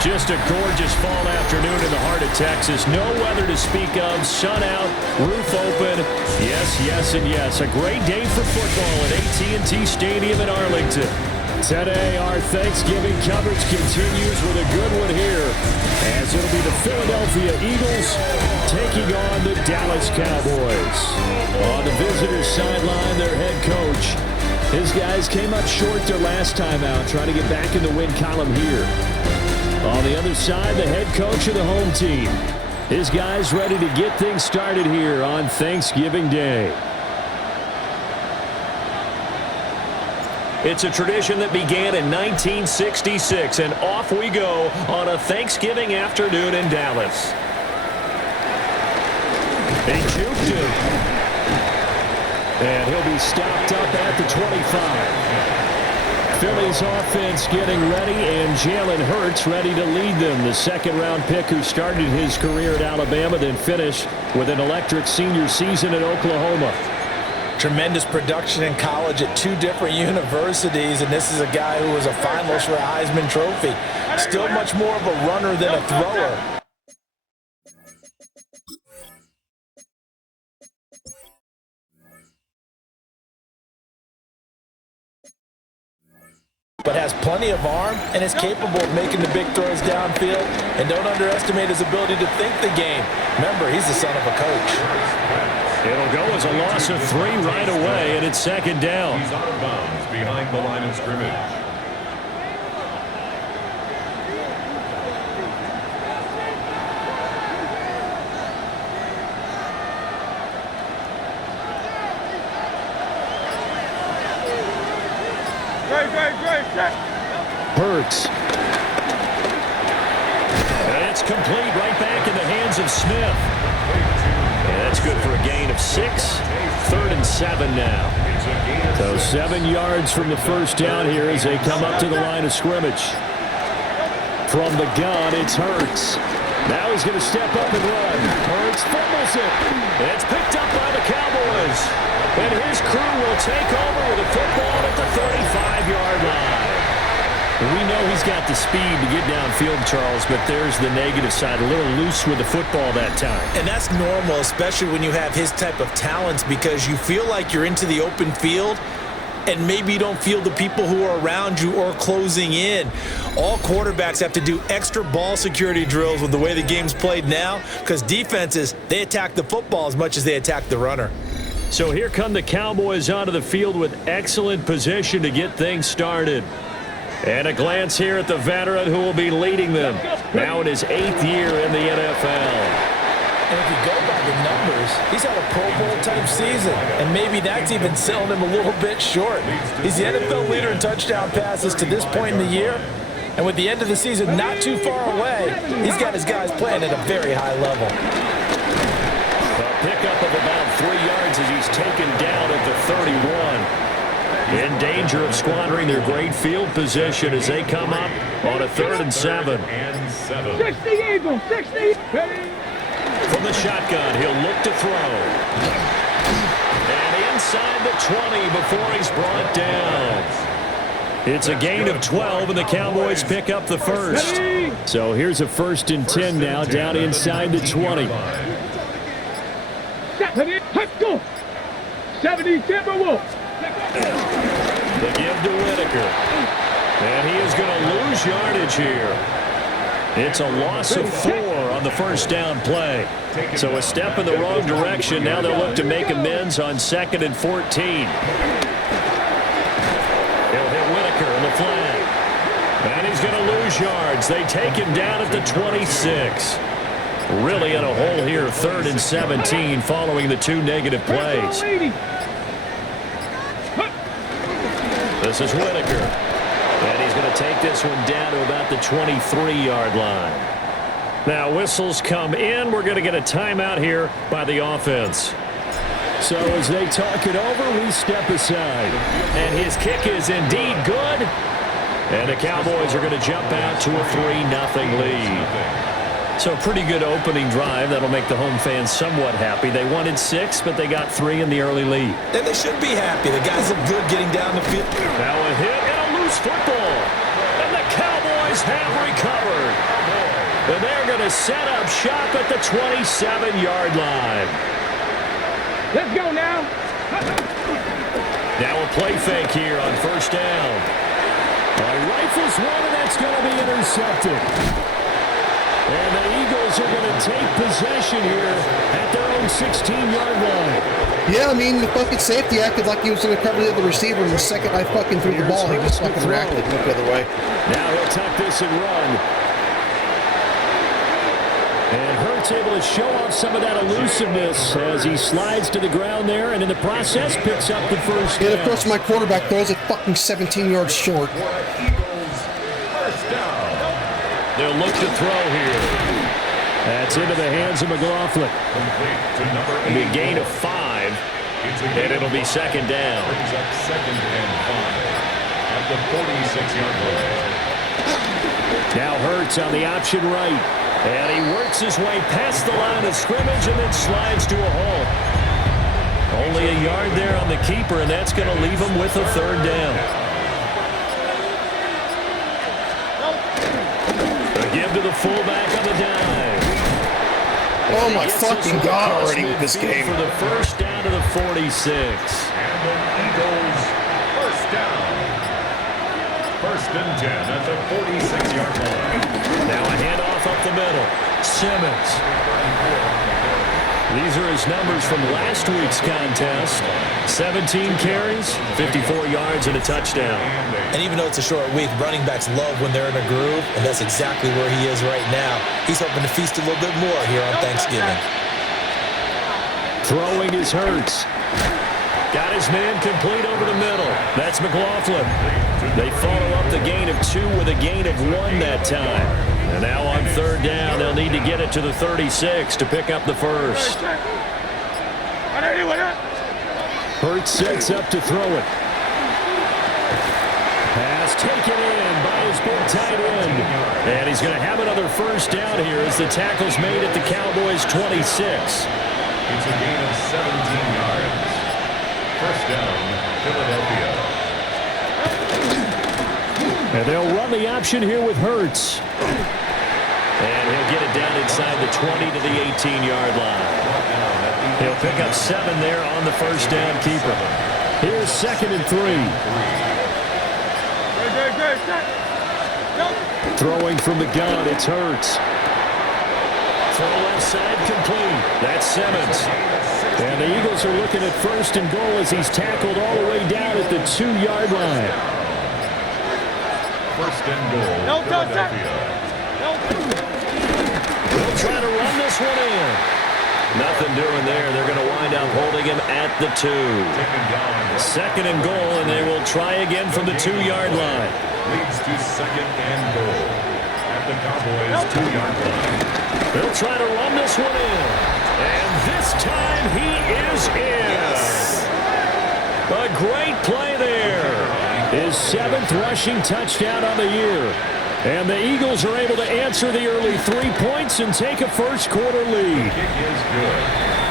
Just a gorgeous fall afternoon in the heart of Texas. No weather to speak of. Sun out, roof open. Yes, yes, and yes. A great day for football at AT&T Stadium in Arlington. Today, our Thanksgiving coverage continues with a good one here, as it'll be the Philadelphia Eagles taking on the Dallas Cowboys. On the visitors' sideline, their head coach. His guys came up short their last time out, trying to get back in the win column here. On the other side, the head coach of the home team. His guys ready to get things started here on Thanksgiving Day. It's a tradition that began in 1966, and off we go on a Thanksgiving afternoon in Dallas. They juked him. And he'll be stopped up at the 25. Philly's offense getting ready, and Jalen Hurts ready to lead them. The second-round pick who started his career at Alabama, then finished with an electric senior season at Oklahoma. Tremendous production in college at two different universities, and this is a guy who was a finalist for a Heisman Trophy. Still much more of a runner than a thrower. But has plenty of arm and is capable of making the big throws downfield. And don't underestimate his ability to think the game. Remember, he's the son of a coach. It'll go as a loss of 3 right away, and it's second down. He's out of bounds behind the line of scrimmage. Hurts. And it's complete right back in the hands of Smith. And that's good for a gain of 6. 3rd and 7 now. So 7 yards from the first down here as they come up to the line of scrimmage. From the gun, it's Hurts. Now he's going to step up and run. Hurts fumbles it. And it's picked up by the Cowboys. And his crew will take over with a football at the 35-yard line. We know he's got the speed to get downfield, Charles, but there's the negative side. A little loose with the football that time. And that's normal, especially when you have his type of talents, because you feel like you're into the open field and maybe you don't feel the people who are around you or closing in. All quarterbacks have to do extra ball security drills with the way the game's played now, because defenses, they attack the football as much as they attack the runner. So here come the Cowboys onto the field with excellent position to get things started. And a glance here at the veteran who will be leading them. Now in his 8th year in the NFL. And if you go by the numbers, he's had a Pro Bowl-type season. And maybe that's even selling him a little bit short. He's the NFL leader in touchdown passes to this point in the year. And with the end of the season not too far away, he's got his guys playing at a very high level. A pickup of about 3 yards as he's taken down at the 31. In danger of squandering their great field position as they come up on a 3rd and 7. 60 Eagles, 60. From the shotgun, he'll look to throw. And inside the 20 before he's brought down. It's a gain of 12, and the Cowboys pick up the first. So here's a 1st and 10 now, down inside the 20. Let's go. 70 Timberwolves. The give to Whitaker. And he is going to lose yardage here. It's a loss of 4 on the first down play. So a step in the wrong direction. Now they'll look to make amends on 2nd and 14. He'll hit Whitaker in the flag. And he's going to lose yards. They take him down at the 26. Really in a hole here, 3rd and 17 following the 2 negative plays. This is Whitaker. And he's going to take this one down to about the 23-yard line. Now whistles come in. We're going to get a timeout here by the offense. So as they talk it over, we step aside. And his kick is indeed good. And the Cowboys are going to jump out to a 3-0 lead. So a pretty good opening drive. That'll make the home fans somewhat happy. They wanted 6, but they got 3 in the early lead. And they should be happy. The guys look good getting down the field. Now a hit and a loose football. And the Cowboys Eagles have recovered. And they're going to set up shop at the 27-yard line. Let's go now. Now a play fake here on first down. Rifles one, and that's going to be intercepted. And the Eagles are going to take possession here at their own 16-yard line. Yeah, I mean, the fucking safety acted like he was going to cover the other receiver, and the second I fucking threw the ball, he just fucking reacted and looked the other way. Now he'll tuck this and run. And Hurts able to show off some of that elusiveness as he slides to the ground there, and in the process picks up the first down. And of course, my quarterback throws it fucking 17 yards short. They'll look to throw here. That's into the hands of McLaughlin. It'll be a gain of 5, and it'll be second down. Brings up 2nd and 5 at the 46-yard line. Now Hurts on the option right. And he works his way past the line of scrimmage and then slides to a halt. Only a yard there on the keeper, and that's going to leave him with a third down. A give to the fullback on the dive. Oh my fucking God already with this game. For the first down to the 46. And the Eagles first down. 1st and 10 at the 46-yard line. Now a handoff up the middle. Simmons. These are his numbers from last week's contest. 17 carries, 54 yards, and a touchdown. And even though it's a short week, running backs love when they're in a groove, and that's exactly where he is right now. He's hoping to feast a little bit more here on Thanksgiving. Throwing his Hurts. Got his man complete over the middle. That's McLaughlin. They follow up the gain of 2 with a gain of 1 that time. And now on third down, they'll need to get it to the 36 to pick up the first. Hurts sets up to throw it. Pass taken in by his big tight end. And he's going to have another first down here as the tackle's made at the Cowboys' 26. It's a gain of 17 yards. First down, Philadelphia. And they'll run the option here with Hurts. And he'll get it down inside the 20 to the 18-yard line. He'll pick up 7 there on the first down keeper. Here's 2nd and 3. Throwing from the gun, it's Hurts. Throw left side complete. That's Simmons. And the Eagles are looking at 1st and goal as he's tackled all the way down at the 2-yard line. 1st and goal, Philadelphia. They'll try to run this one in. Nothing doing there. They're going to wind up holding him at the 2. 2nd and goal, and they will try again from the 2-yard line. Leads to 2nd and goal at the Cowboys' 2-yard line. They'll try to run this one in. And this time he is in. Yes. A great play there. His 7th rushing touchdown on the year. And the Eagles are able to answer the early 3 points and take a first-quarter lead. Kick is good.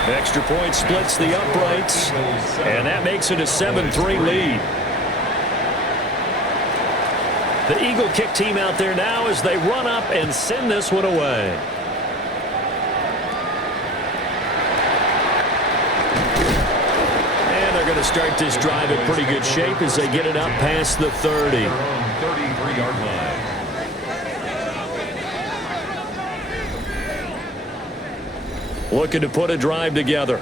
Extra point splits the uprights, and that makes it a 7-3 lead. The Eagle kick team out there now as they run up and send this one away. And they're going to start this drive in pretty good shape as they get it up past the 30. Their own 33-yard line. Looking to put a drive together.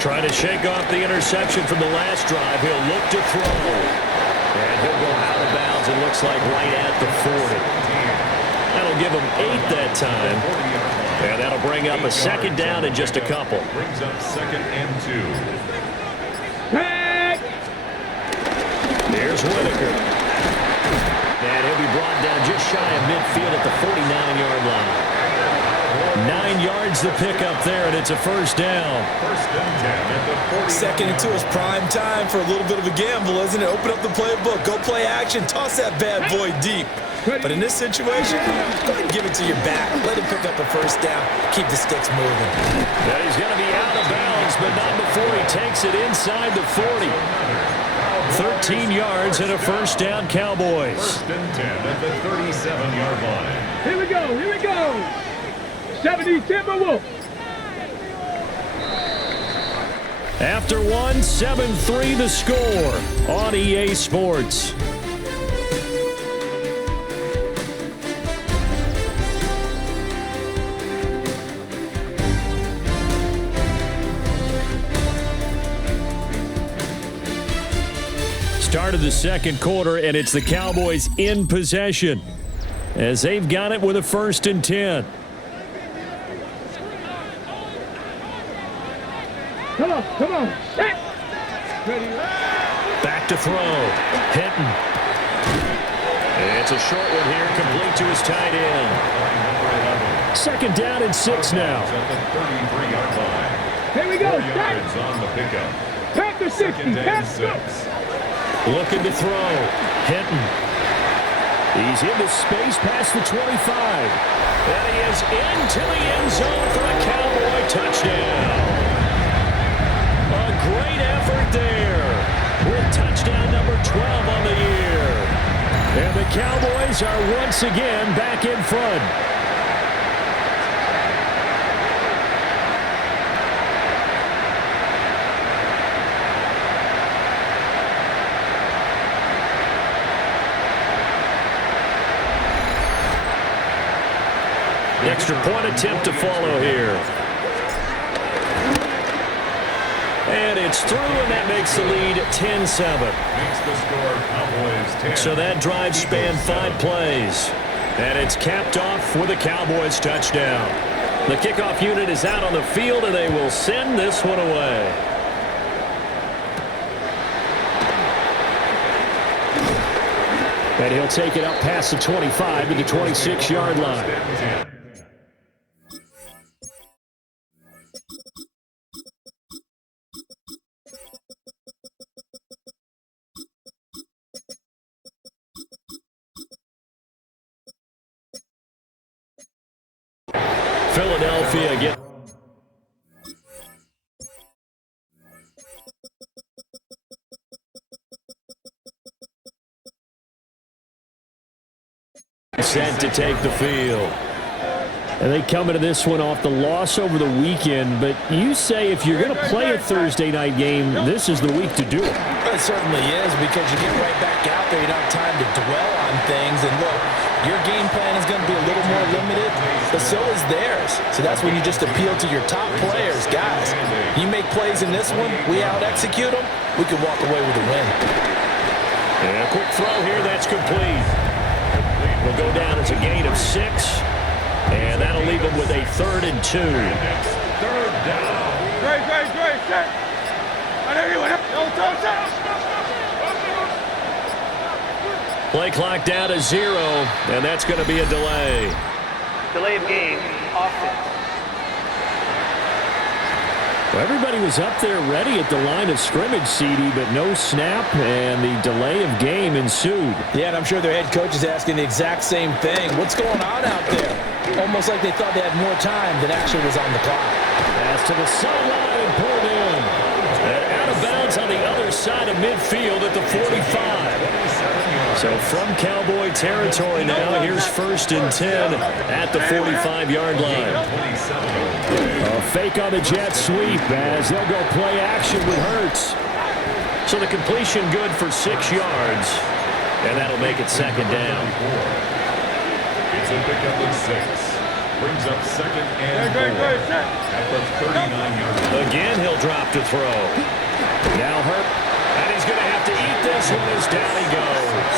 Trying to shake off the interception from the last drive. He'll look to throw. And he'll go out of bounds. It looks like right at the 40. That'll give him 8 that time. And that'll bring up a second down in just a couple. Brings up 2nd and 2. Here's Whitaker. And he'll be brought down just shy of midfield at the 49-yard line. 9 yards the pickup there, and it's a first down. 1st and 10 at the 2nd 40. and 2 is prime time for a little bit of a gamble, isn't it? Open up the playbook, go play action, toss that bad boy deep. But in this situation, go ahead and give it to your back. Let him pick up a first down. Keep the sticks moving. And he's going to be out of bounds, but not before he takes it inside the 40. 13 yards and a first down, Cowboys. First and 10 at the 37-yard line. Here we go. Here we go. 70 Timberwolves. After one, 7-3 the score on EA Sports. Start of the second quarter, and it's the Cowboys in possession as they've got it with a 1st and 10. Come on. Set. Ready. Back to throw. Hinton. It's a short one here, complete to his tight end. 2nd down and 6 now. At the 33-yard line. Here we go. 4 Set. yards on the pickup. Pack the 60. Second and Pack 6. Looking to throw. Hinton. He's into space past the 25. And he is into the end zone for a Cowboy touchdown. A great effort there with touchdown number 12 on the year. And the Cowboys are once again back in front. Extra point attempt to follow here. And it's through, and that makes the lead 10-7. Makes the score Cowboys 10. So that drive spanned 5 plays. And it's capped off with a Cowboys touchdown. The kickoff unit is out on the field, and they will send this one away. And he'll take it up past the 25 to the 26-yard line. Philadelphia get set to take the field. And they come into this one off the loss over the weekend, but you say if you're going to play a Thursday night game, this is the week to do it. It certainly is, because you get right back out there. You don't have time to dwell on things. And look, your game plan is going to be a little more limited, but so is theirs. So that's when you just appeal to your top players. Guys, you make plays in this one, we out-execute them, we can walk away with a win. And a quick throw here, that's complete. Will go down as a gain of 6. And that'll leave them with a 3rd and 2. 3rd down. Great. Set. Play clock down to 0, and that's going to be a delay. Delay of game, offense. Well, everybody was up there ready at the line of scrimmage, CD, but no snap, and the delay of game ensued. Yeah, and I'm sure their head coach is asking the exact same thing. What's going on out there? Almost like they thought they had more time than actually was on the clock. Pass to the sideline and pulled in. And out of bounds on the other side of midfield at the 45. So from Cowboy territory now, here's 1st and 10 at the 45-yard line. A fake on the jet sweep as they'll go play action with Hurts. So the completion good for 6 yards. And that'll make it 2nd down. It's a pickup of 6. Brings up 2nd and 4 at the 39-yard line. Again, he'll drop to throw. Now Hurt. And he's going to have to eat this one as down he goes.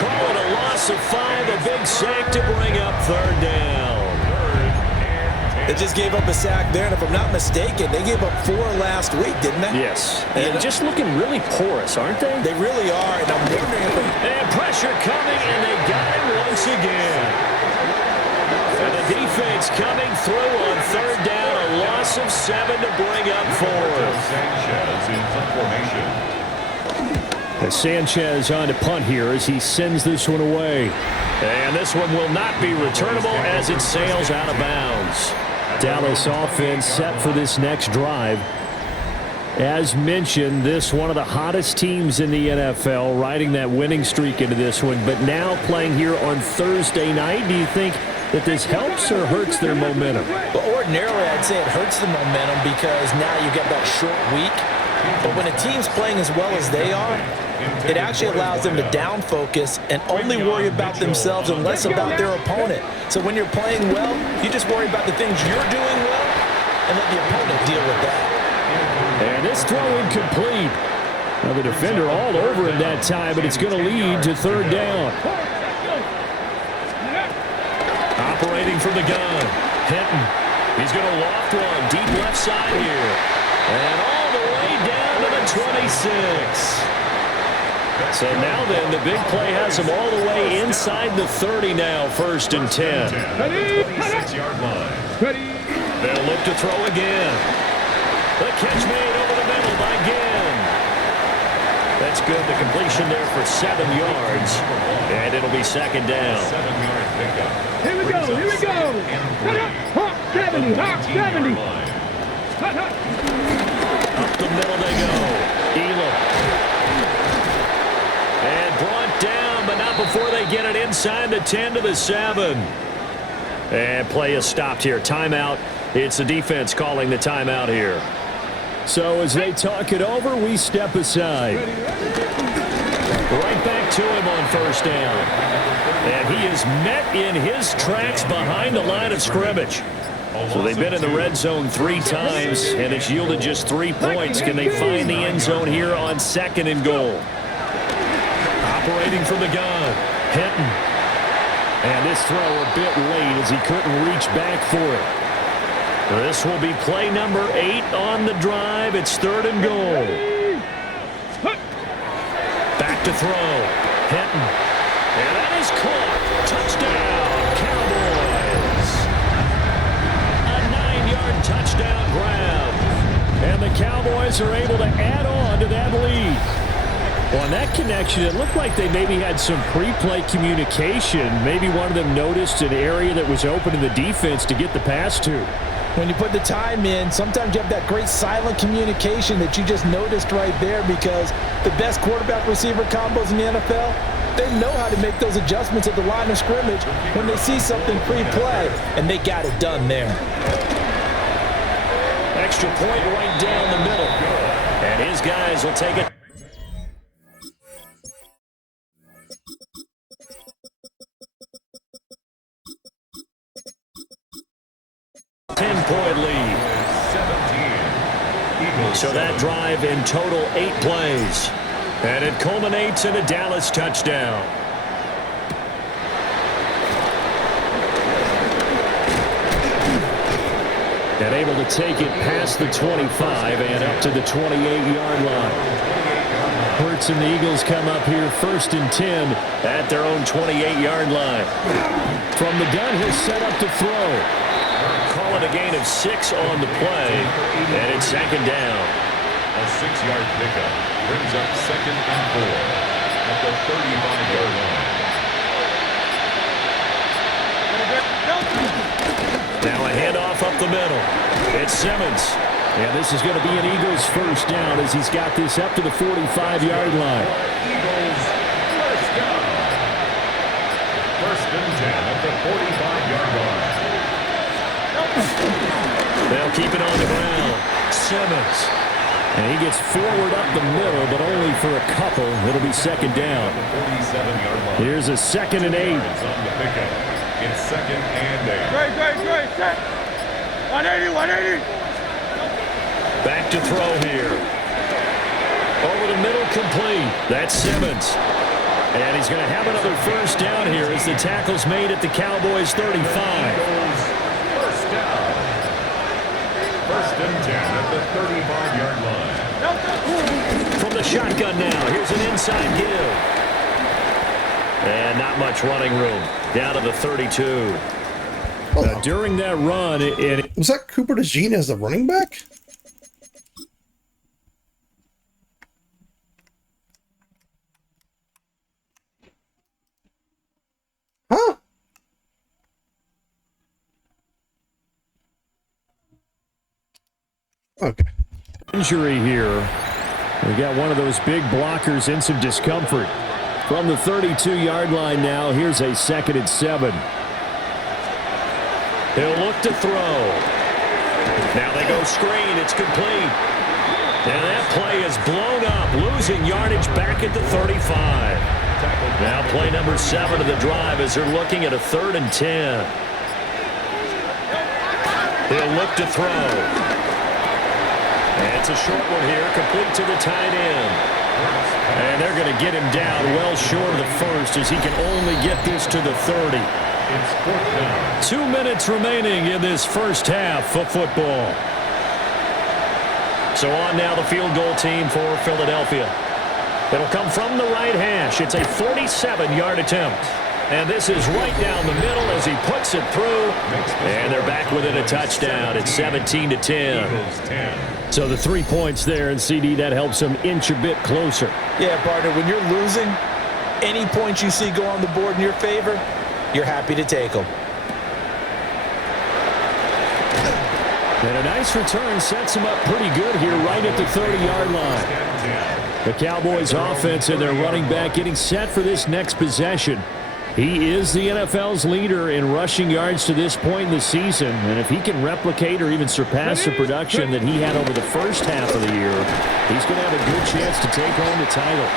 Call it a loss of 5, a big sack to bring up 3rd down. They just gave up a sack there, and if I'm not mistaken, they gave up 4 last week, didn't they? Yes. And just looking really porous, aren't they? They really are, and I'm wondering if And pressure coming, and they got him once again. And the defense coming through on 3rd down, a loss of 7 to bring up 4th. Sanchez in formation. Sanchez on to punt here as he sends this one away. And this one will not be returnable as it sails out of bounds. Dallas offense set for this next drive. As mentioned, this one of the hottest teams in the NFL, riding that winning streak into this one, but now playing here on Thursday night. Do you think that this helps or hurts their momentum? Well, ordinarily, I'd say it hurts the momentum because now you get that short week. But when a team's playing as well as they are, it actually allows them to down focus and only worry about themselves and less about their opponent. So when you're playing well, you just worry about the things you're doing well and let the opponent deal with that. And this throw incomplete. Now the defender all over him that time, but it's going to lead to third down. Operating from the gun, Hinton. He's going to loft one deep left side here. And all the way down to the 26. So now then, the big play has him all the way inside the 30 now, 1st and 10. 46-yard line. They'll look to throw again. The catch made over the middle by Ginn. That's good. The completion there for 7 yards. And it'll be 2nd down. 7-yard pickup. Here we go. Here we go. Hawk 70. Hawk 70. Up the middle they go. Elam. And brought down, but not before they get it inside the 10 to the 7. And play is stopped here. Timeout. It's the defense calling the timeout here. So as they talk it over, we step aside. Right back to him on 1st down. And he is met in his tracks behind the line of scrimmage. So they've been in the red zone 3 times, and it's yielded just 3 points. Can they find the end zone here on 2nd and goal? Operating from the gun, Hinton. And this throw a bit late as he couldn't reach back for it. This will be play number 8 on the drive. It's 3rd and goal. Back to throw. Hinton. And that is caught. Touchdown, Cowboys. A 9-yard touchdown grab. And the Cowboys are able to add on to that lead. On that connection, it looked like they maybe had some pre-play communication. Maybe one of them noticed an area that was open in the defense to get the pass to. When you put the time in, sometimes you have that great silent communication that you just noticed right there, because the best quarterback-receiver combos in the NFL, they know how to make those adjustments at the line of scrimmage when they see something pre-play, and they got it done there. Extra point right down the middle. And his guys will take it. 10-point lead. 17. So that drive in total 8 plays. And it culminates in a Dallas touchdown. And able to take it past the 25 and up to the 28-yard line. Hurts and the Eagles come up here 1st and 10 at their own 28-yard line. From the gun, he'll set up to throw. Call it a gain of 6 on the play, and it's 2nd down. A 6-yard pickup brings up 2nd and 4 at the 35-yard line. Now a handoff up the middle. It's Simmons. And this is going to be an Eagles 1st down as he's got this up to the 45-yard line. Eagles 1st down. 1st and 10 at the 45-yard line. They'll keep it on the ground. Simmons. And he gets forward up the middle, but only for a couple. It'll be 2nd down. 47-yard line. Here's a 2nd and 8. On the pickup. It's 2nd and 8. Great. 180. Back to throw here. Over the middle, complete. That's Simmons. And he's going to have another 1st down here as the tackle's made at the Cowboys 35. 1st down. 1st and 10 at the 35-yard line. From the shotgun now, here's an inside give. And not much running room. Down to the 32. During that run, was that Cooper DeJean as the running back? Huh? Jean injury here. We got one of those big blockers in some discomfort. From the 32-yard line now, here's a 2nd and 7. He'll look to throw. Now they go screen. It's complete. And that play is blown up, losing yardage back at the 35. Now play number 7 of the drive as they're looking at a 3rd and 10. He'll look to throw. And it's a short one here, complete to the tight end. And they're going to get him down well short of the first as he can only get this to the 30. 2 minutes remaining in this first half of football. So on now the field goal team for Philadelphia. It'll come from the right hash. It's a 47-yard attempt. And this is right down the middle as he puts it through. And they're back within a touchdown. It's 17-10. So the 3 points there, and CD, that helps them inch a bit closer. Yeah, partner, when you're losing, any points you see go on the board in your favor, you're happy to take them. And a nice return sets him up pretty good here right at the 30-yard line. The Cowboys offense and their running back getting set for this next possession. He is the NFL's leader in rushing yards to this point in the season. And if he can replicate or even surpass the production that he had over the first half of the year, he's going to have a good chance to take home the title.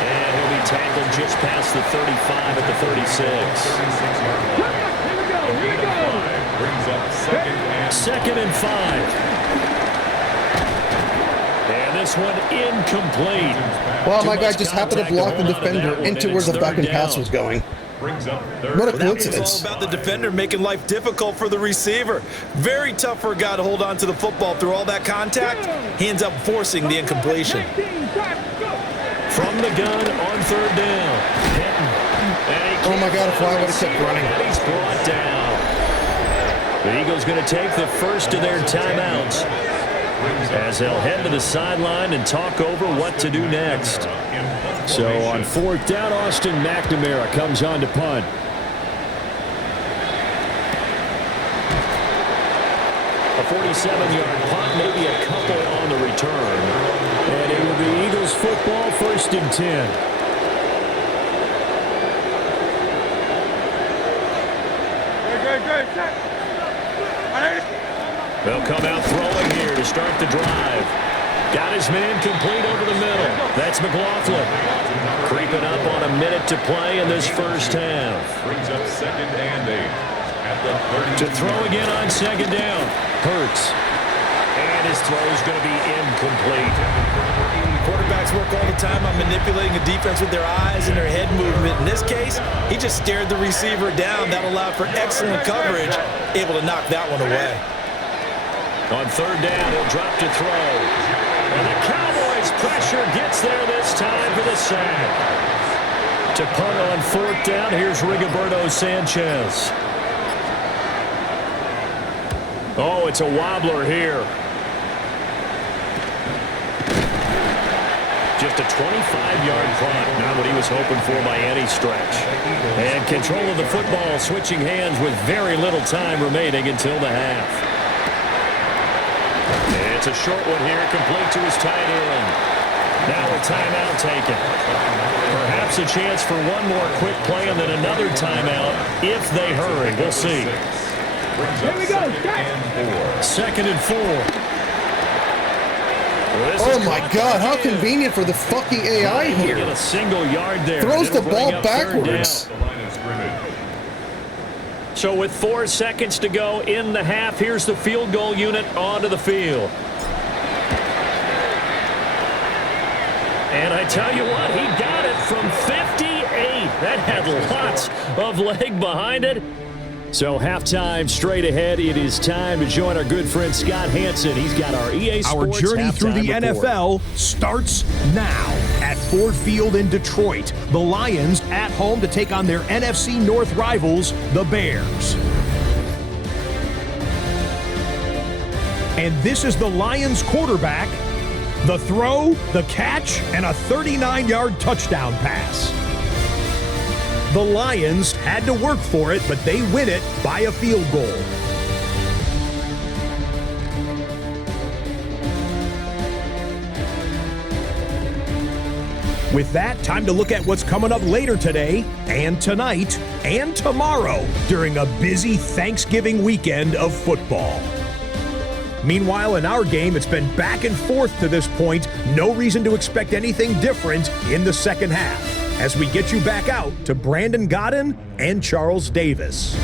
And he'll be tackled just past the 35 at the 36. Here we go. Brings up 2nd and 5. And this one incomplete. Well, my guy just happened to block the defender into where the fucking pass was going. What a coincidence. It's all about the defender making life difficult for the receiver. Very tough for a guy to hold on to the football through all that contact. He ends up forcing the incompletion. From the gun on 3rd down. Oh my God, if I would have kept running. And he's brought down. The Eagles going to take the first of their timeouts as they'll head to the sideline and talk over what to do next. So on 4th down, Austin McNamara comes on to punt. A 47-yard punt, maybe a couple on the return. And it will be Eagles football, 1st and 10. They'll come out throwing here to start the drive. Got his man complete over the middle. That's McLaughlin. Creeping up on a minute to play in this first half. Brings up 2nd and 8 at the 30. To throw again on 2nd down. Hurts. And his throw is going to be incomplete. Quarterbacks work all the time on manipulating a defense with their eyes and their head movement. In this case, he just stared the receiver down. That allowed for excellent coverage, able to knock that one away. On 3rd down, he'll drop to throw. And the Cowboys pressure gets there this time for the sack. To punt on 4th down, here's Rigoberto Sanchez. Oh, it's a wobbler here. Just a 25-yard punt. Not what he was hoping for by any stretch. And control of the football switching hands with very little time remaining until the half. It's a short one here, complete to his tight end. Now a timeout taken. Perhaps a chance for one more quick play and then another timeout if they hurry. We'll see. Here we go. 2nd and 4. Oh my God, how convenient for the fucking AI here. Get a single yard there. Throws the It'll bring ball up 3rd backwards. down. So with 4 seconds to go in the half, here's the field goal unit onto the field. And I tell you what, he got it from 58. That had lots of leg behind it. So halftime straight ahead. It is time to join our good friend Scott Hansen. He's got our EA Sports Our journey through the halftime report. NFL starts now at Ford Field in Detroit. The Lions at home to take on their NFC North rivals, the Bears. And this is the Lions quarterback. The throw, the catch, and a 39-yard touchdown pass. The Lions had to work for it, but they win it by a field goal. With that, time to look at what's coming up later today and tonight and tomorrow during a busy Thanksgiving weekend of football. Meanwhile, in our game, it's been back and forth to this point. No reason to expect anything different in the second half as we get you back out to Brandon Godden and Charles Davis.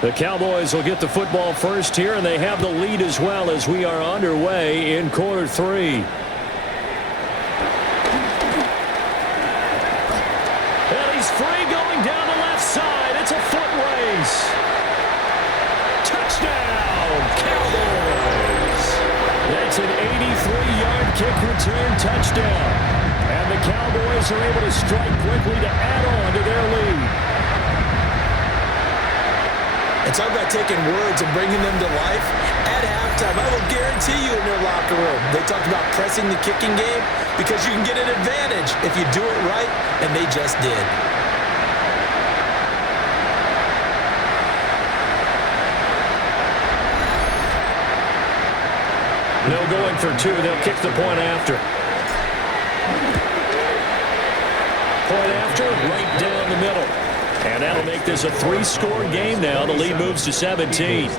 The Cowboys will get the football first here, and they have the lead as well as we are underway in quarter three. And he's free going down the left side. It's a foot race. Touchdown, Cowboys. That's an 83-yard kick return touchdown. And the Cowboys are able to strike quickly to add on to their lead. And talk about taking words and bringing them to life. At halftime, I will guarantee you in their locker room, they talked about pressing the kicking game because you can get an advantage if you do it right, and they just did. No going for two. They'll kick the point after. Point after, right down the middle. And that'll make this a three-score game now. The lead moves to 17.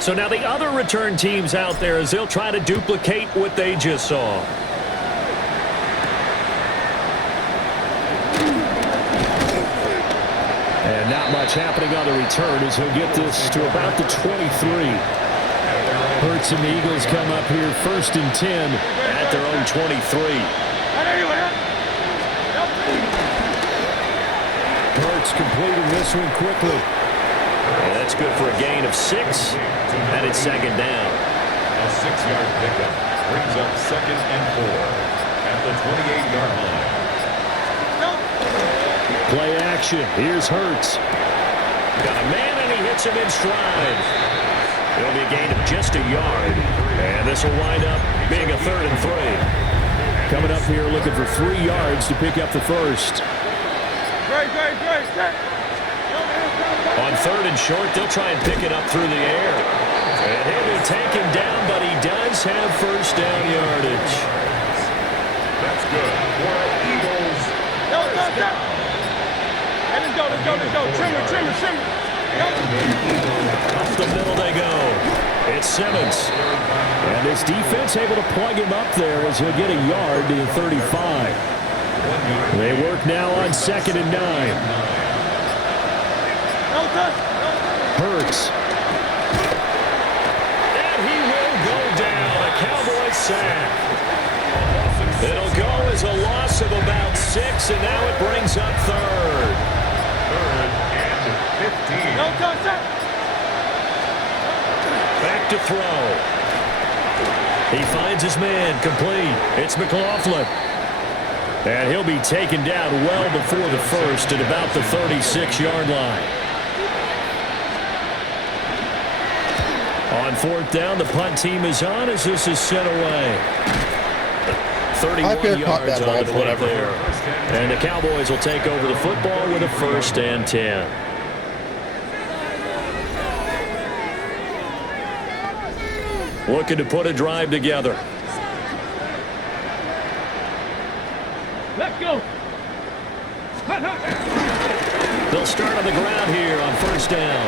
So now the other return teams out there as they'll try to duplicate what they just saw. And not much happening on the return as he'll get this to about the 23. Hurts and the Eagles come up here 1st and 10 at their own 23. Completing this one quickly. And that's good for a gain of 6. And it's second down. A 6-yard pickup brings up 2nd and 4 at the 28-yard line. Play action. Here's Hurts. Got a man and he hits him in stride. It'll be a gain of just a yard. And this will wind up being a 3rd and 3. Coming up here looking for 3 yards to pick up the first. On 3rd and short, they'll try and pick it up through the air. And he'll be taken down, but he does have first down yardage. That's good for Eagles. Let's go. Trim it. Up the middle they go. It's Simmons. And this defense able to plug him up there as he'll get a yard to the 35. They work now on 2nd and 9. Hurts. And he will go down. A Cowboys sack. It'll go as a loss of about 6, and now it brings up 3rd. 3rd and 15. Back to throw. He finds his man complete. It's McLaughlin. And he'll be taken down well before the first at about the 36-yard line. On 4th down, the punt team is on as this is sent away. 31 yards on the play there. And the Cowboys will take over the football with a 1st and 10. Looking to put a drive together. Let's go. They'll start on the ground here on 1st down.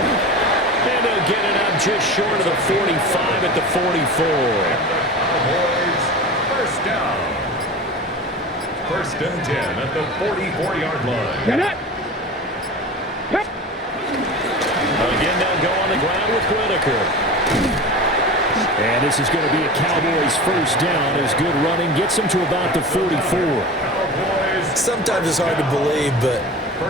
And they'll get it up just short of the 45 at the 44. Cowboys, 1st down. 1st and 10 at the 44-yard line. Get it. Again, they'll go on the ground with Whitaker. And this is going to be a Cowboys 1st down as good running gets them to about the 44. Sometimes it's hard to believe, but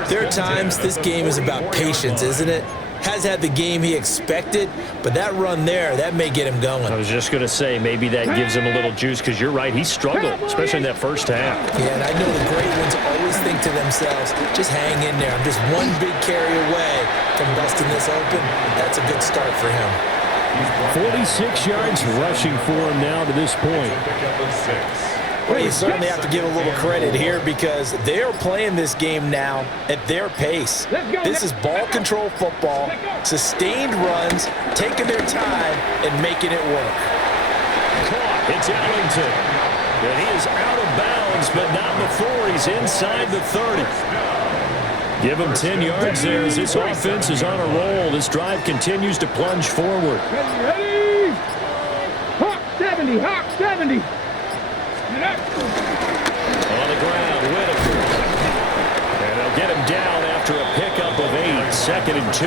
there are times this game is about patience, isn't it? Has had the game he expected, but that run there, that may get him going. I was just going to say, maybe that gives him a little juice because you're right, he struggled, especially in that first half. Yeah, and I know the great ones always think to themselves, just hang in there. I'm just one big carry away. back and busting this open, that's a good start for him. 46 yards rushing for him now to this point. Well, you certainly have to give a little credit here because they are playing this game now at their pace. This is ball control football, sustained runs, taking their time, and making it work. Caught. It's Ellington. And he is out of bounds, but not before he's inside the 30. Give him 10 yards there as this offense is on a roll. This drive continues to plunge forward. Ready? Hawk 70, Hawk 70. On the ground, Whitaker. And they'll get him down after a pickup of 8, 2nd and 2.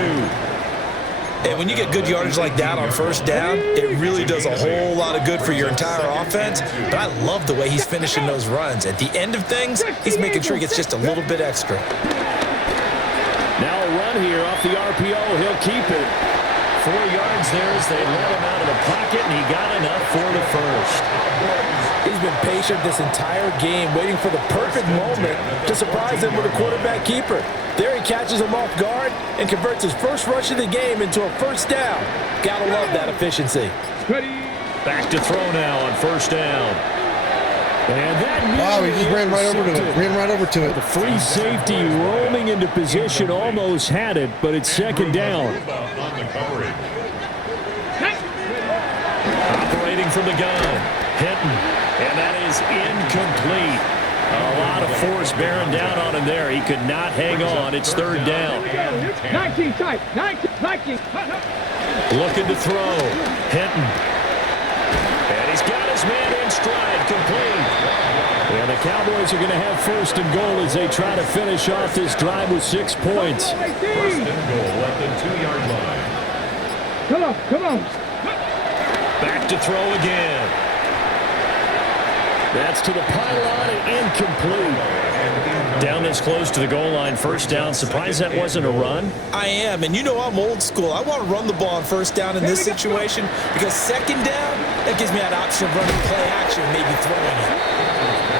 And when you get good yardage like that on first down, it really does a whole lot of good for your entire offense. But I love the way he's finishing those runs. At the end of things, he's making sure he gets just a little bit extra. Now a run here off the RPO. He'll keep it. 4 yards there as they let him out of the pocket, and he got enough for the first. He's been patient this entire game, waiting for the perfect moment to surprise him with a quarterback keeper. There he catches him off guard and converts his first rush of the game into a first down. Gotta love that efficiency. Back to throw now on first down. And that Wow, he just ran right over to it. Ran right over to it. The free safety rolling into position, almost had it, but it's second down. Operating from the gun, Hinton, and that is incomplete. A lot of force bearing down on him there. He could not hang on. It's third down. 19 tight, 19. Looking to throw, Hinton. And he's got his man in stride, complete. And the Cowboys are going to have first and goal as they try to finish off this drive with 6 points. First and goal at the 2-yard line. Come on. Back to throw again. That's to the pylon and incomplete. Down this close to the goal line, first down. Surprised that wasn't a run? I am, and you know I'm old school. I want to run the ball on first down in this situation because second down, that gives me that option of running play action, maybe throwing it.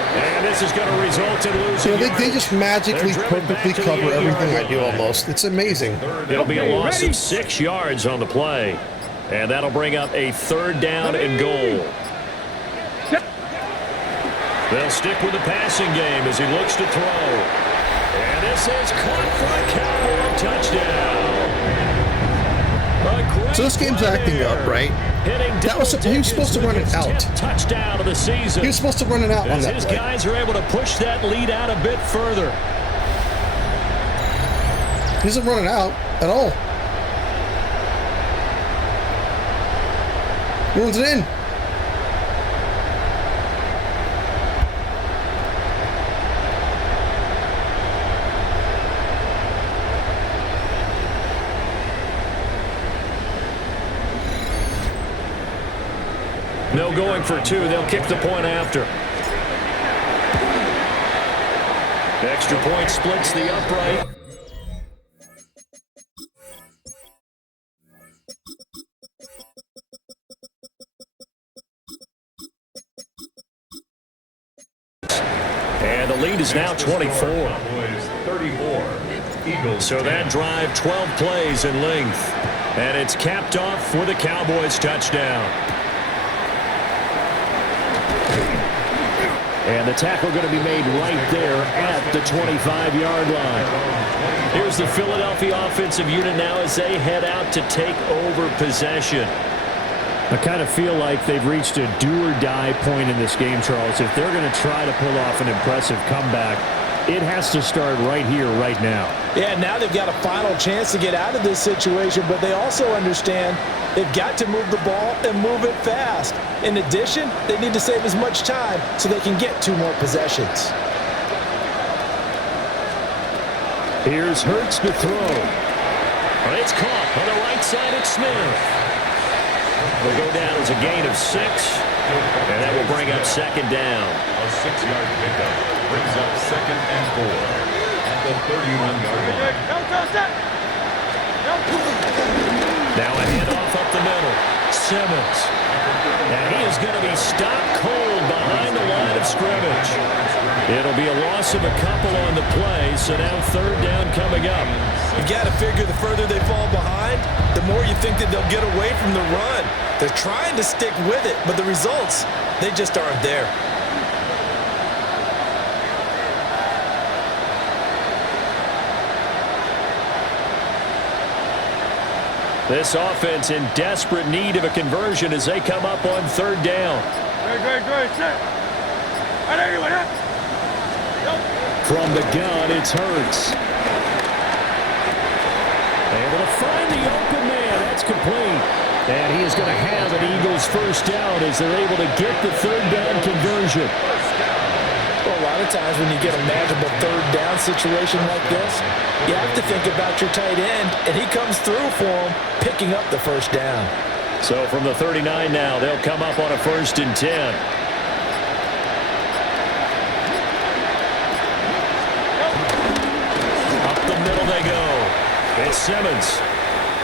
And this is going to result in losing. They just magically perfectly cover everything I do almost. It's amazing. It'll be a loss of 6 yards on the play. And that'll bring up a third down and goal. They'll stick with the passing game as he looks to throw. And this is caught for a Cowboy touchdown. So this game's acting up, right? He was supposed to run it out. Touchdown of the season. He was supposed to run it out on that his play. guys are able to push that lead out a bit further. He doesn't run it out at all. He runs it in. No going for 2. They'll kick the point after. Extra point splits the upright. And the lead is now 24. So that drive, 12 plays in length. And it's capped off for the Cowboys touchdown. And the tackle going to be made right there at the 25-yard line. Here's the Philadelphia offensive unit now as they head out to take over possession. I kind of feel like they've reached a do-or-die point in this game, Charles. If they're going to try to pull off an impressive comeback, it has to start right here, right now. Yeah, now they've got a final chance to get out of this situation, but they also understand they've got to move the ball and move it fast. In addition, they need to save as much time so they can get 2 more possessions. Here's Hurts to throw. It's caught on the right side at Smith. Will go down as a gain of 6, and that will bring up second down. A 6-yard pickup brings up 2nd and 4 at the 31-yard line. Now a handoff up the middle. Simmons. And he is going to be stopped cold behind the line of scrimmage. It'll be a loss of a couple on the play, so now third down coming up. You've got to figure the further they think that they'll get away from the run. They're trying to stick with it, but the results, they just aren't there. This offense in desperate need of a conversion as they come up on third down. From the gun, it's Hurts. Able to find the open man. That's complete. And he is going to have an Eagles first down as they're able to get the third down conversion. Well, a lot of times when you get a manageable third down situation like this, you have to think about your tight end, and he comes through for him, picking up the first down. So from the 39 now, they'll come up on a 1st and 10. Up the middle they go. It's Simmons.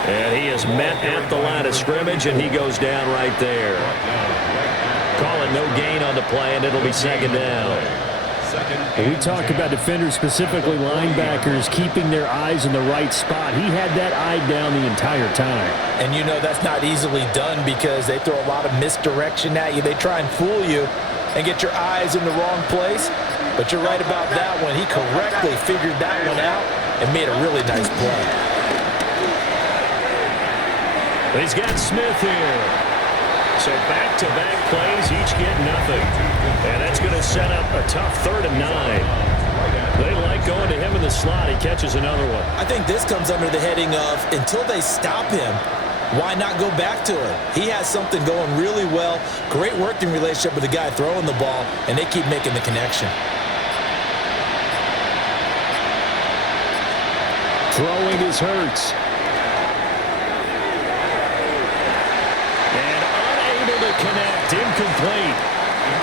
And he is met at the line of scrimmage, and he goes down right there. Call it no gain on the play, and it'll be 2nd down. We talk about defenders, specifically linebackers, keeping their eyes in the right spot. He had that eye down the entire time. And you know that's not easily done because they throw a lot of misdirection at you. They try and fool you and get your eyes in the wrong place. But you're right about that one. He correctly figured that one out and made a really nice play. He's got Smith here. So back-to-back plays, each get nothing. And that's going to set up a tough 3rd and 9. They like going to him in the slot. He catches another one. I think this comes under the heading of until they stop him, why not go back to it? He has something going really well. Great working relationship with the guy throwing the ball, and they keep making the connection. Throwing is Hurts. Connect, incomplete.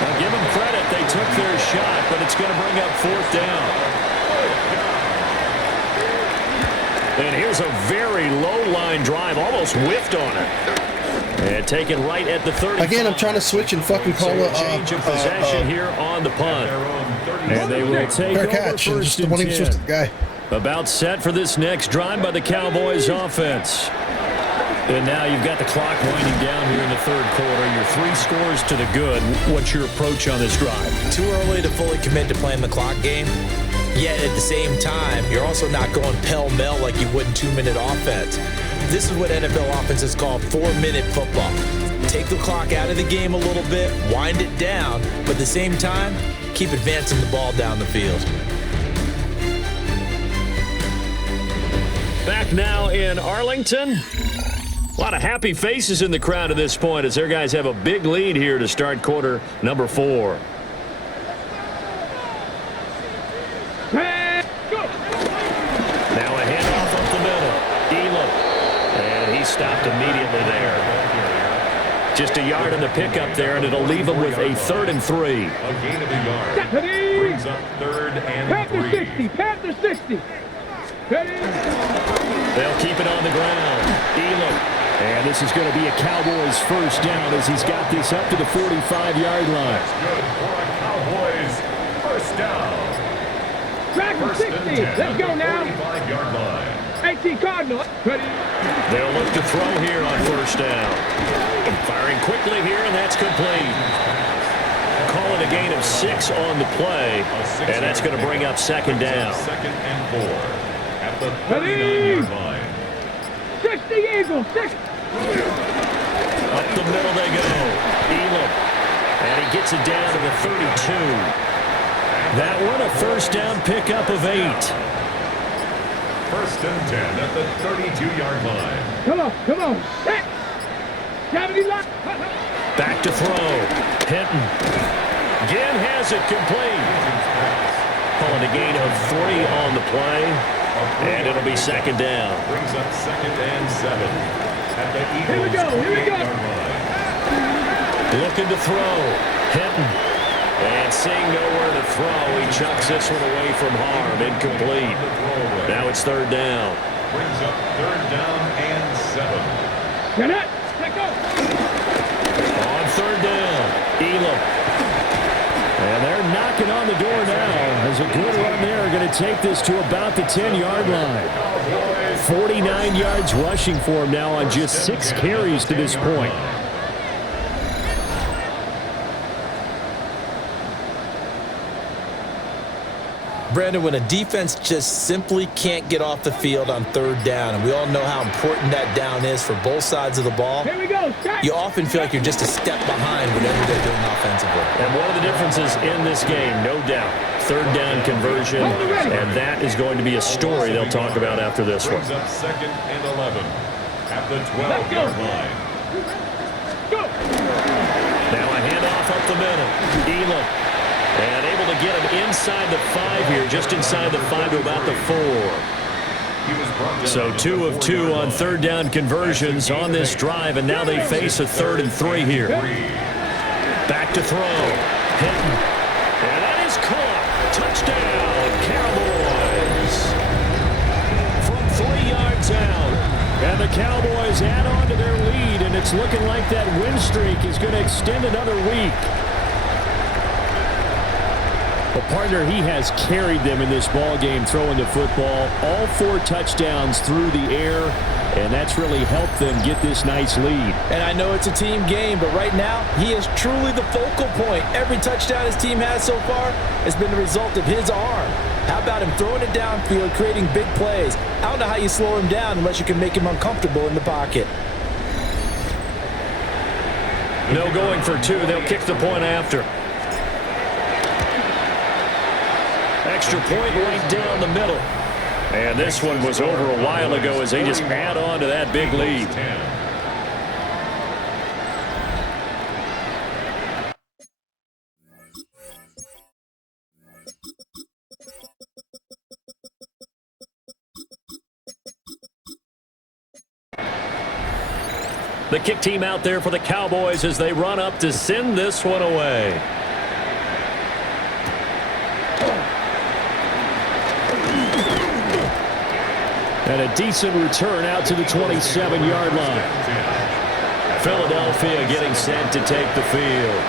I'll give them credit. They took their shot, but it's going to bring up 4th down. And here's a very low-line drive, almost whiffed on it. And taken right at the 30. Again, I'm trying to switch and fucking call a change of possession here on the punt. And they will take over catch, 1st and 10. About set for this next drive by the Cowboys offense. And now you've got the clock winding down here in the 3rd quarter. You're 3 scores to the good. What's your approach on this drive? Too early to fully commit to playing the clock game. Yet at the same time, you're also not going pell-mell like you would in 2-minute offense. This is what NFL offenses call 4-minute football. Take the clock out of the game a little bit, wind it down, but at the same time, keep advancing the ball down the field. Back now in Arlington. A lot of happy faces in the crowd at this point as their guys have a big lead here to start quarter number 4. Now a handoff up the middle. Elam. And he stopped immediately there. Just a yard on the pickup there, and it'll leave him with a 3rd and 3. A gain of a yard. Brings up 3rd and 3. Panther 60. They'll keep it on the ground. Elam. And this is going to be a Cowboys first down as he's got this up to the 45-yard line. That's good for a Cowboys first down. First 60. Let's go now. 45-yard line. 18 Cardinal. Ready. They'll look to throw here on first down. Firing quickly here, and that's complete. Call it a gain of 6 on the play, and that's going to bring up 2nd down. 2nd and 4 at the 39-yard line. 60 Eagles. 60. Up the middle they go. Elam. And he gets it down to the 32. That one a first down pickup of 8. 1st and 10 at the 32-yard line. Come on. Set. 70 left. Back to throw. Hinton. Again has it complete. Calling a gain of 3 on the play. And it'll be 2nd down. Brings up 2nd and 7 at the Eagles. Here we go. Looking to throw. Hinton. And seeing nowhere to throw, he chucks this one away from harm. Incomplete. Now it's 3rd down. Brings up 3rd down and 7. Get it. Let go. On 3rd down. Elam. And they're knocking on the door now. As a good run there, going to take this to about the 10-yard line. 49 yards rushing for him now on just 6 carries to this point. Brandon, when a defense just simply can't get off the field on third down, and we all know how important that down is for both sides of the ball, Here we go. you often feel like you're just a step behind whatever they're doing offensively. And one of the differences in this game, no doubt, third down conversion, and that is going to be a story they'll talk about after this one. Brings up 2nd and 11 at the 12-yard line. Go. Now a handoff up the middle. Elam. And able to get him inside the 5 here, just inside the 5 to about the 4. So 2 of 2 on third down conversions on this drive, and now they face a 3rd and 3 here. Back to throw. Hinton. And that is caught. Touchdown, Cowboys. From 3 yards out. And the Cowboys add on to their lead, and it's looking like that win streak is going to extend another week. Well, partner, he has carried them in this ball game throwing the football. All 4 touchdowns through the air, and that's really helped them get this nice lead. And I know it's a team game, but right now, he is truly the focal point. Every touchdown his team has so far has been the result of his arm. How about him throwing it downfield, creating big plays? I don't know how you slow him down unless you can make him uncomfortable in the pocket. No going for 2. They'll kick the point after. Extra point right down the middle. And this one was over a while ago as they just add on to that big lead. The kick team out there for the Cowboys as they run up to send this one away. And a decent return out to the 27-yard line. Philadelphia getting set to take the field.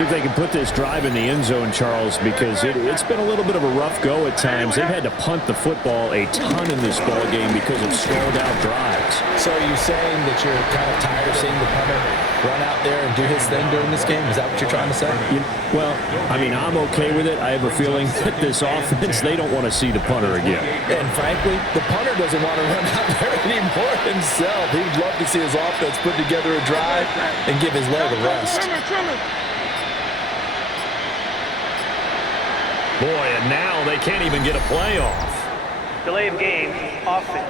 If they can put this drive in the end zone, Charles, because it's been a little bit of a rough go at times. They've had to punt the football a ton in this ball game because of stalled out drives. So are you saying that you're kind of tired of seeing the punter run out there and do his thing during this game? Is that what you're trying to say? Well, I mean, I'm okay with it. I have a feeling that this offense, they don't want to see the punter again. And frankly, the punter doesn't want to run out there anymore himself. He would love to see his offense put together a drive and give his leg a rest. Boy, and now they can't even get a playoff. Delay of game, offense.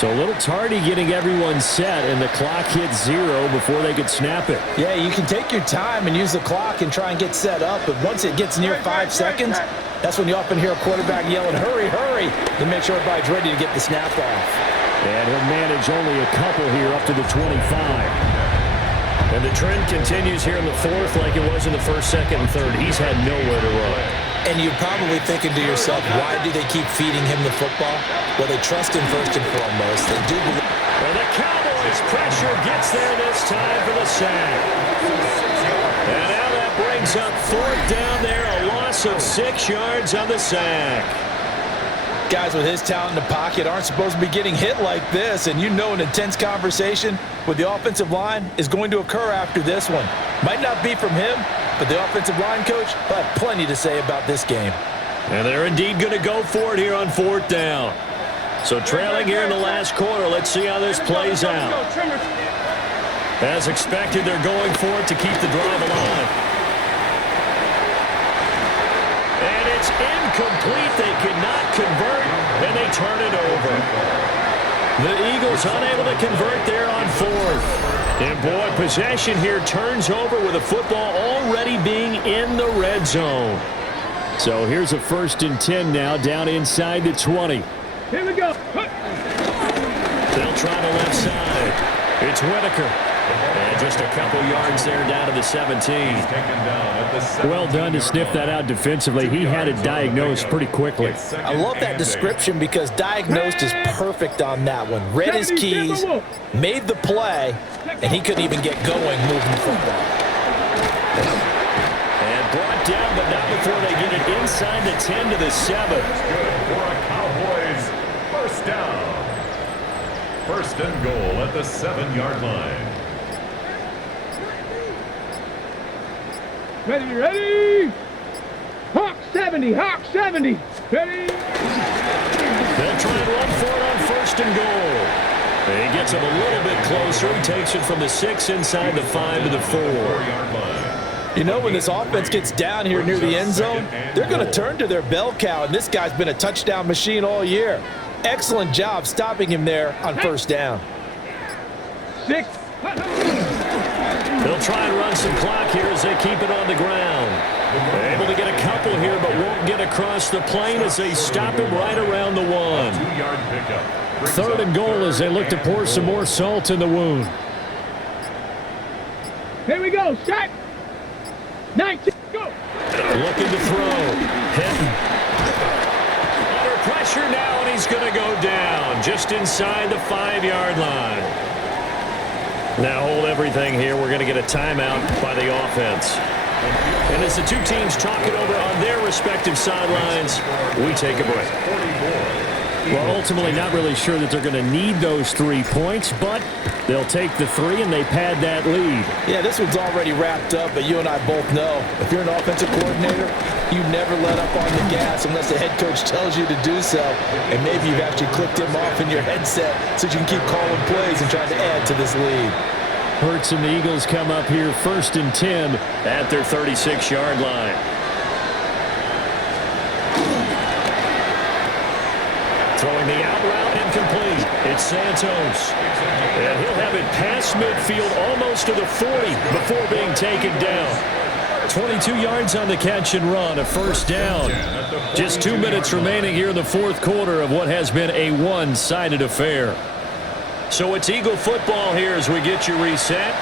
So a little tardy getting everyone set, and the clock hits 0 before they could snap it. Yeah, you can take your time and use the clock and try and get set up, but once it gets near 5 seconds, that's when you often hear a quarterback yelling, hurry, hurry, to make sure everybody's ready to get the snap off. And he'll manage only a couple here up to the 25. And the trend continues here in the 4th like it was in the 1st, 2nd, and 3rd. He's had nowhere to run. And you're probably thinking to yourself, why do they keep feeding him the football? Well, they trust him first and foremost. They do believe. Well, the Cowboys pressure gets there this time for the sack. And now that brings up 4th down there, a loss of 6 yards on the sack. Guys with his talent in the pocket aren't supposed to be getting hit like this, and you know an intense conversation with the offensive line is going to occur after this one. Might not be from him, but the offensive line coach will have plenty to say about this game. And they're indeed going to go for it here on 4th down. So trailing here in the last quarter, let's see how this plays out. As expected, they're going for it to keep the drive alive. And it's incomplete. They could not convert, and they turn it over. The Eagles unable to convert there on 4th. And boy, possession here turns over with the football already being in the red zone. So here's a 1st and 10 now down inside the 20. Here we go. They'll try the left side. It's Whitaker. And just a couple yards there down to the 17. Well done to sniff that out defensively. He had it diagnosed pretty quickly. I love that description because diagnosed is perfect on that one. Read his keys, made the play, and he couldn't even get going moving the football. And brought down, but not before they get it inside the 10 to the 7. For a Cowboys first down. First and goal at the 7-yard line. Ready. Hawk 70, Hawk 70. Ready. They'll try and run for it on first and goal. He gets him a little bit closer. He takes it from the 6 inside the 5 to the 4. You know, when this offense gets down here near the end zone, they're going to turn to their bell cow, and this guy's been a touchdown machine all year. Excellent job stopping him there on first down. 6. They'll try and run some clock here as they keep it on the ground. They're able to get a couple here, but won't get across the plane as they stop him right around the 1. 2-yard pickup. Third and goal as they look to pour some more salt in the wound. Here we go. Set. 19. Go. Looking to throw. Hitting. Under pressure now, and he's going to go down just inside the 5-yard line. Now hold everything here. We're going to get a timeout by the offense. And as the two teams talk it over on their respective sidelines, we take a break. Well, ultimately not really sure that they're going to need those 3 points, but they'll take the 3 and they pad that lead. Yeah, this one's already wrapped up, but you and I both know if you're an offensive coordinator, you never let up on the gas unless the head coach tells you to do so. And maybe you've actually clicked him off in your headset so you can keep calling plays and trying to add to this lead. Hurts and the Eagles come up here first and 10 at their 36-yard line. Throwing the out route incomplete. It's Santos. And he'll have it past midfield almost to the 40 before being taken down. 22 yards on the catch and run, a first down. Just 2 minutes remaining here in the fourth quarter of what has been a one-sided affair. So it's Eagle football here as we get you reset.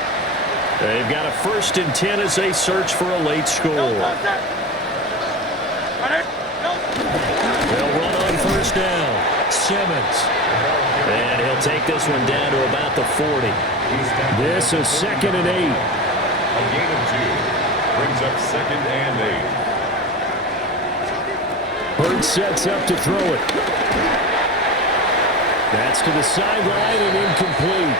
They've got a first and 10 as they search for a late score. They'll run on first down. Simmons. And he'll take this one down to about the 40. This is 2nd and 8. A gain of 2 brings up 2nd and 8. Hurts sets up to throw it. That's to the sideline and incomplete.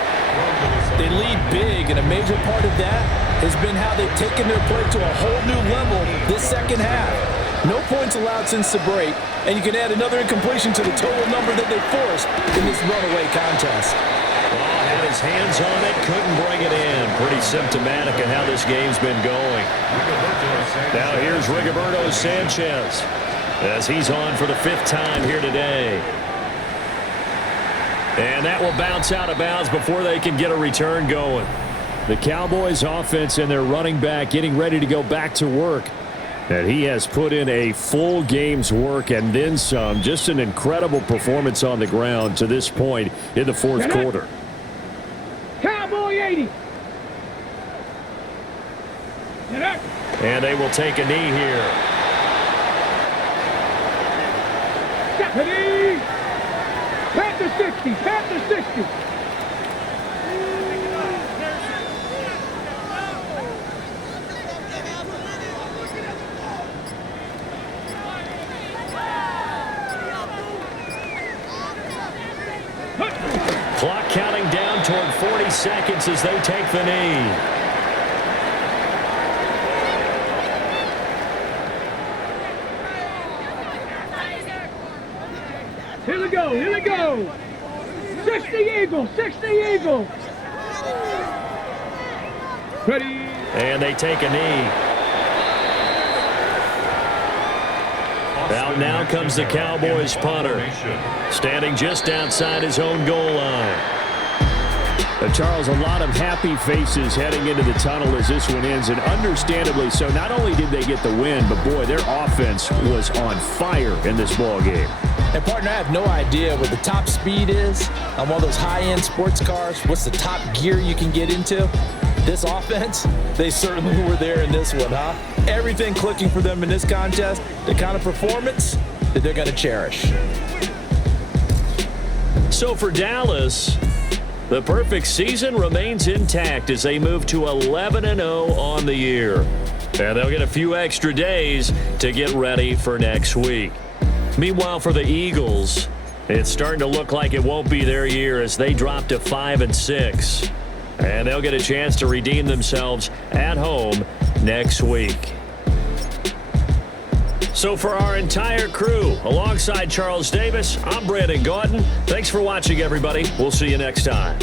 They lead big, and a major part of that has been how they've taken their play to a whole new level this second half. No points allowed since the break, and you can add another incompletion to the total number that they forced in this runaway contest. Had his hands on it, couldn't bring it in. Pretty symptomatic of how this game's been going. Now here's Rigoberto Sanchez as he's on for the 5th time here today. And that will bounce out of bounds before they can get a return going. The Cowboys offense and their running back getting ready to go back to work. And he has put in a full game's work and then some. Just an incredible performance on the ground to this point in the fourth quarter. Cowboy 80. And they will take a knee here. Ready. Panther 60. Panther 60. Clock counting down toward 40 seconds as they take the knee. Here we go. Here we go. 60 Eagles. 60 Eagles. Ready. And they take a knee. Out now comes the Cowboys punter, standing just outside his own goal line. Charles, a lot of happy faces heading into the tunnel as this one ends, and understandably so. Not only did they get the win, but boy, their offense was on fire in this ball game. And, partner, I have no idea what the top speed is on one of those high-end sports cars. What's the top gear you can get into? This offense, they certainly were there in this one, huh? Everything clicking for them in this contest, the kind of performance that they're going to cherish. So for Dallas, the perfect season remains intact as they move to 11-0 on the year. And they'll get a few extra days to get ready for next week. Meanwhile, for the Eagles, it's starting to look like it won't be their year as they drop to 5-6. And they'll get a chance to redeem themselves at home next week. So for our entire crew, alongside Charles Davis, I'm Brandon Gautin. Thanks for watching, everybody. We'll see you next time.